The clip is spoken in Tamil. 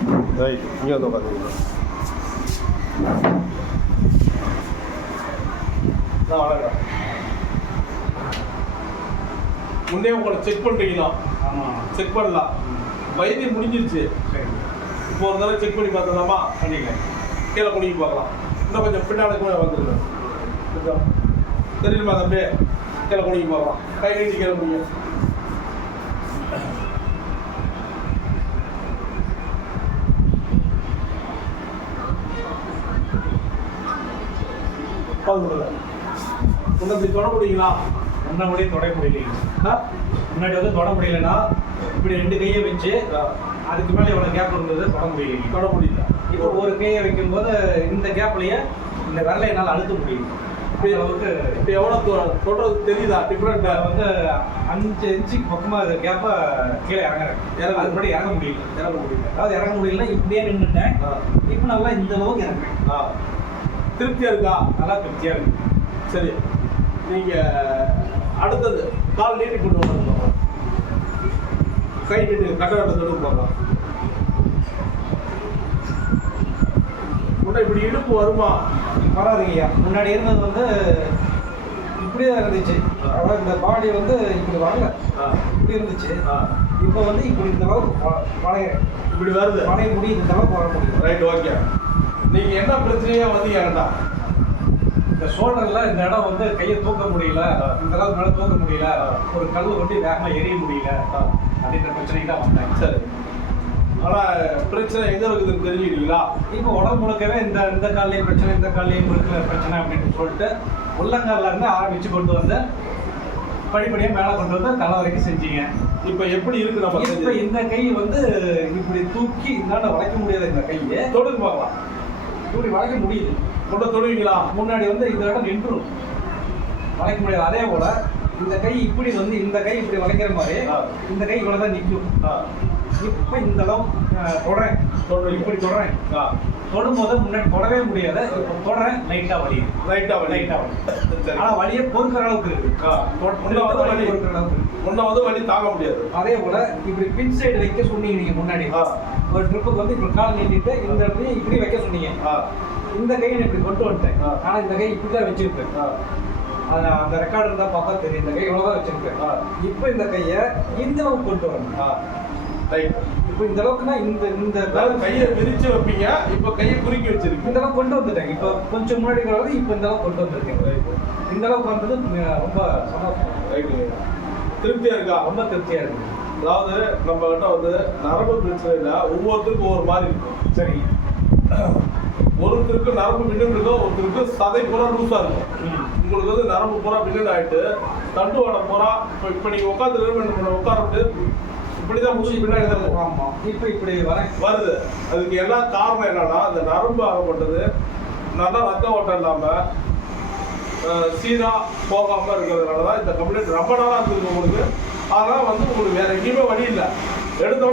ரைட் இங்கே வந்து நான் வணக்கம் முன்னே உங்களை செக் பண்ணுறீங்களா ஆமாம் செக் பண்ணலாம். வைத்தியம் முடிஞ்சிருச்சு. இப்போ ஒரு தடவை செக் பண்ணி பார்த்துலாமா பண்ணிக்கலாம். கீழே குடிக்கி பார்க்கலாம். இன்னும் கொஞ்சம் பின்னாடி கூட வந்துருங்க. கொஞ்சம் தெரியுமா தம்பி? கீழே குடிக்கி பார்க்கலாம். கை நீட்டி கீழே குடிங்க பால் கொடுங்க. முன்ன இப்படி தொட முடியுங்களா? முன்னாடி தொட முடியலைங்க? முன்னாடி வந்து தொட முடியலன்னா இப்படி ரெண்டு கையை வச்சு. அதுக்கு மேலே எவ்வளோ கேப் இருந்தது? தொட முடியலைங்க தொட முடியல. இப்போ ஒரு கையை வைக்கும்போது இந்த கேப்லயே இந்த விரலை என்னால் அழுத்த முடியும் இப்ப அளவுக்கு இப்போ எவ்வளோ தொ- தொடுறது தெரியுதா? டிஃப்ரெண்ட்டாக நான் வந்து அஞ்சு இன்ச்சுக்கு பக்கமாக இருக்கிற கேப்பை கீழே இறங்குறேன். இறங்கு. அதுக்கு முன்னாடி இறங்க முடியல. இறங்க முடியல. அதாவது இறங்க முடியலன்னா இப்படியே நின்றுட்டேன். இப்போ நல்லா இந்த அளவுக்கு இறங்குறேன். திருப்தியாக இருக்கா? நல்லா திருப்தியாக இருக்கு. சரி நீங்கள் அடுத்தது கால் நீட்டி கொண்டு வரணும் கை நீட்டி கட்டவட்ட தொடுக்கு பார்க்கலாம் உடனே இப்படி இடுப்பு வருமா? வராதுங்கய்யா முன்னாடி இருந்தது வந்து இப்படி தான் இருந்துச்சு. அதாவது இந்த பாடி வந்து இப்படி வரல. இப்படி இருந்துச்சு. இப்போ வந்து இப்படி இந்த அளவுக்கு வளைய இப்படி வருது. வளைய முடியும் இந்த அளவுக்கு வர முடியும் ரைட் ஓகே நீங்கள் என்ன பிரச்சனையா வந்தீங்க என்கிட்ட இந்த ஷோல்டர்ல இந்த இடம் வந்து கையை தூக்க முடியல இந்த அளவுக்கு மேலே தூக்க முடியல ஒரு கல் கொண்டு வேகமாக எரிய முடியல அப்படின்ற பிரச்சனை தான் வந்தாங்க சரி. ஆனால் பிரச்சனை எங்கே இருக்குதுன்னு தெரிஞ்சுக்கிட்டீங்களா இப்போ உடம்பு முழுக்கவே இந்த இந்த கால்லையும் பிரச்சனை இந்த கால்லையும் இருக்கிற பிரச்சனை அப்படின்னு சொல்லிட்டு உள்ளங்கால்ல இருந்து ஆரம்பிச்சு கொண்டு வந்து படிப்படியாக மேலே கொண்டு வந்து தலை வரைக்கும் செஞ்சீங்க. இப்போ எப்படி இருக்கு நம்ம இப்போ? இந்த கை வந்து இப்படி தூக்கி இந்தாண்ட வளைக்க முடியாத இந்த கையை. தொடுக்கு பார்க்கலாம். இப்படி வளைக்க முடியுது. முன்ன தொடுவீங்களா முன்னாடி வந்து இந்த இடம் நின்றும். வளைக்க முடியாது. அதே போல இந்த கை இப்படி வந்து இந்த கை இப்படி வளைக்கிற மாதிரி. இந்த கை இவ்வளவு தான் நிற்கும் இப்போ இந்த அளவு தொடறேன். தொடறீங்க. இப்படி தொடறேன். தொடும்போது முன்னாடி தொடவே முடியாது. இப்போ தொடறேன். லைட்டா வலி ரைட்டா வலி. லைட்டா வலி. சரி. ஆனா வலியை பொறுக்கிற அளவுக்கு இருக்கு. முன்ன வந்து வலி. பொறுக்கிற அளவுக்கு முன்ன வந்து வலி தாங்க முடியாது. அதே போல இப்படி பின் சைடு வைக்க சொன்னீங்க நீங்க முன்னாடி. ஒரு ட்ரிப்புக்கு வந்து இப்படி கால் நீட்டிட்டு இந்த இடத்துலயும் இப்படி வைக்க சொன்னீங்க. இந்த கையை நான் இப்படி கொண்டு வந்துட்டேன். ஆ. ஆனா இந்த கை இப்படி தான் வச்சிருப்பேன். அந்த ரெக்கார்டு இருந்தா பார்த்தா தெரியும். இந்த கை இவ்வளவுதான் வச்சிருப்பேன். இப்போ இந்த கையை இந்த கொண்டு வரணும். ரைட் இப்போ இந்த அளவுக்குன்னா இந்த இந்த அதாவது கையை விரிச்சு வைப்பீங்க இப்போ கையை குறுக்கி வச்சிருக்கு இந்த அளவுக்கு கொண்டு வந்துட்டேன். இப்போ கொஞ்சம் முன்னாடி இருக்கிறது இப்போ இந்த அளவுக்கு கொண்டு வந்திருக்கேன். இந்த அளவுக்கு வந்தது ரொம்ப ரைட்டு திருப்தியா இருக்கா? ரொம்ப திருப்தியா இருக்கு. அதாவது நம்ம கிட்ட வந்து நரம்பு பிரச்சனை இல்லை ஒவ்வொருத்தருக்கும் ஒவ்வொரு மாதிரி இருக்கும். சரி. ஒருத்தருக்கு நரம்பு மின்னு இருக்கும் ஒருத்தருக்கு சதை பூரா லூஸா இருக்கும். உங்களுக்கு வந்து நரம்பு பூரா மின்னு ஆயிட்டு தண்டு வடை பூரா இப்போ இப்போ நீங்க உட்காந்து உட்கார்ந்து இப்படிதான் பின்னாடி தான் இருக்கும். ஆமா. இப்போ இப்படி வரேன் வருது. அதுக்கு எல்லாம் காரணம் என்னன்னா அந்த நரம்பு ஆகப்பட்டது. நல்லா ரத்த ஓட்டம் இல்லாம சீரா போகாம இருக்கிறதுனால தான் இந்த கம்ப்ளைண்ட் ரொம்ப நாளா இருந்திருக்கு உங்களுக்கு. அதனால வந்து உங்களுக்கு வேற எங்கேயுமே வழி இல்லை. எடுத்த